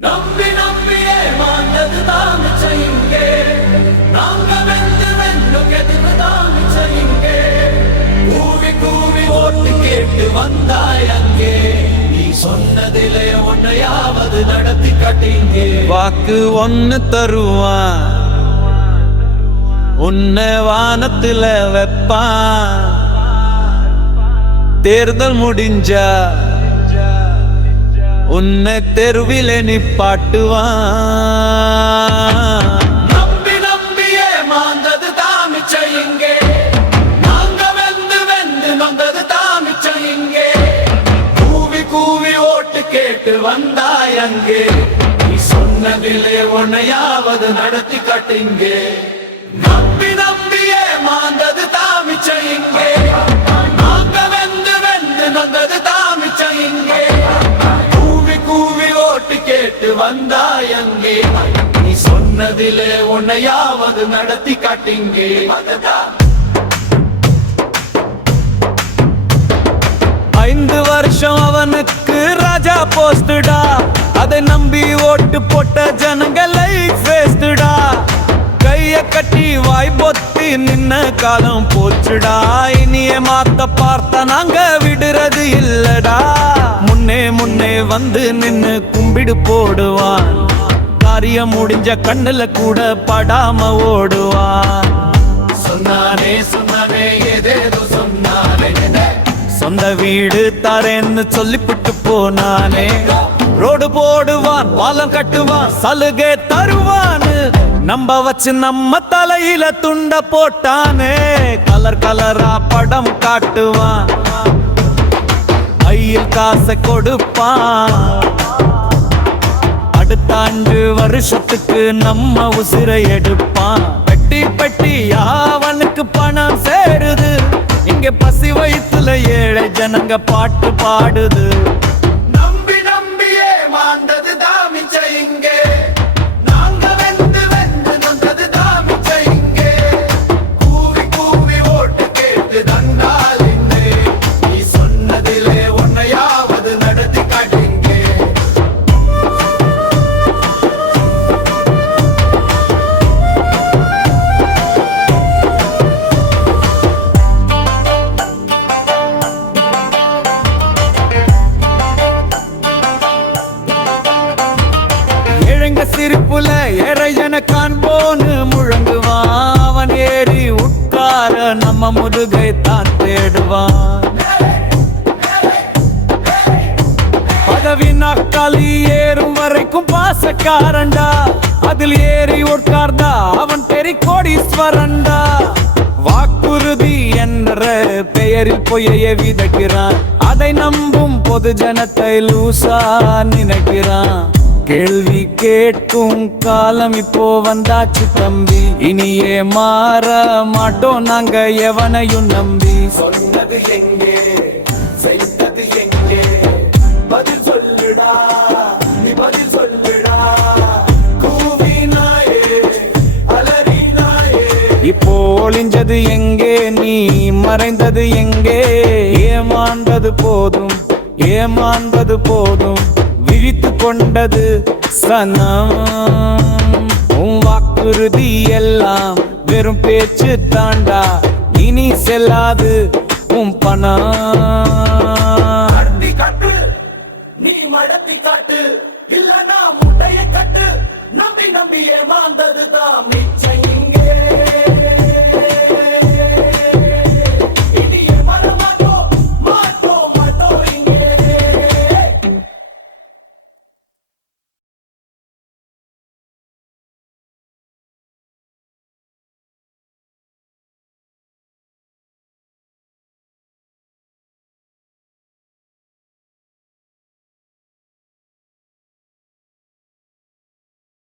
நம்பி நம்பியே மாண்டதுதான் மிச்சம் இங்கே. நாங்க வென்று கெதுதான் மிச்சம் இங்கே. கூவி கூவி ஓட்டு கேட்டு வந்தாய் அங்கே. நீ சொன்னதிலே ஒன்னையாவது நடத்தி காட்டீங்க. வாக்கு ஒன்னு தருவான், உன்னை வானத்துல வைப்பான். தேர்தல் முடிஞ்சா உன்னை தெருவிலே நிப்பாட்டுவான். நம்பி நம்பியே மாந்தது தாமிச்சம் இங்கே. நாங்க வெந்து நொந்தது தாமிச்சம் இங்கே. கூவி கூவி ஓட்டு கேட்டு வந்தாய் அங்கே. நீ சொன்னதிலே ஒன்னையாவது நடத்தி காட்டுங்க. நம்பி நம்பியே மாந்தது தாமிச்சம் இங்கே. நாங்க வெந்து நொந்தது தாமிச்சம் இங்கே. கூவி ஓட்டு கேட்டு வந்தாய் அங்கே. நீ சொன்னதிலே உன்னையாவது நடத்தி காட்டுங்க. 5 வருஷம் அவனுக்கு ராஜா போஸ்டுடா. அதை நம்பி ஓட்டு போட்ட ஜனங்கள் லைஃப் வேஸ்டுடா. கைய கட்டி வாய் பொத்தி நின்ன காலம் போச்சுடா. இனிய மாத்த பார்த்த நாங்க விடுறது இல்லடா. முன்னே முன்னே வந்து நின்னு கும்பிடு போடுவான். காரியம் முடிஞ்ச கண்ணுல கூட படாம ஓடுவான். சொன்னானே சொன்னானே ஏதேதோ சொன்னானே. சொந்த வீடு தரேன்னு சொல்லிவிட்டு போனானே. ரோடு போடுவான், பாலம் கட்டுவான், சலுகை தருவான்னு நம்ப வச்சு நம்ம தலையில துண்ட போட்டானே. கலர் கலரா படம் காட்டுவான், கையில் காசை கொடுப்பான். அடுத்த 5 வருஷத்துக்கு நம்ம உசிரை எடுப்பான். பெட்டி பெட்டி அவனுக்கு பணம் சேருது. இங்க பசி வயிற்றுல ஏழை ஜனங்க பாட்டு பாடுது. நம்பி நம்பியே மாண்டது தாமிச்சம் இங்கே. நாங்க வெந்து நொந்தது தாமிச்சம் இங்கே. கூவி கூவி ஓட்டு கேட்டு தந்தால் இங்கே. நீ சொன்னதிலே ஒன்னையாவது நடத்தி காட்டுங்க. சிரிப்புல ஏறையன காண்போன்னு முழங்குவான். அவன் ஏறி உட்கார நம்ம முதுகை தான் தேடுவான். பதவி நாக்காளி ஏறும் வரைக்கும் பாசக்காரண்டா. அதில் ஏறி உட்கார்ந்தா அவன் பெரிய கோடீஸ்வரண்டா. வாக்குறுதி என்ற பெயரில் பொய்யை விதைக்கிறான். அதை நம்பும் பொது ஜனத்தை லூசா நினைக்கிறான். கேள்வி கேட்கும் காலம் இப்போ வந்தாச்சு தம்பி. இனியே மாற மாட்டோம் நாங்க எவனையும் நம்பி. சொன்னது எங்கே, செய்தது எங்கே? பதில் சொல்லுடா, நீ பதில் சொல்லுடா. கூவினாயே, அலறினாயே. இப்போ ஒளிஞ்சது எங்கே, நீ மறைந்தது எங்கே? ஏமாந்தது போதும், ஏமாந்தது போதும். விழித்து கொண்டது சனம். உன் வாக்குறுதி எல்லாம் வெறும் பேச்சு தாண்டா. இனி செல்லாது உன் பணம். காட்டு, நீ மடத்தி காட்டு, இல்லனா முட்டையை கட்டு. நம்பி நம்பி ஏமாந்தது தான் மிச்சம்.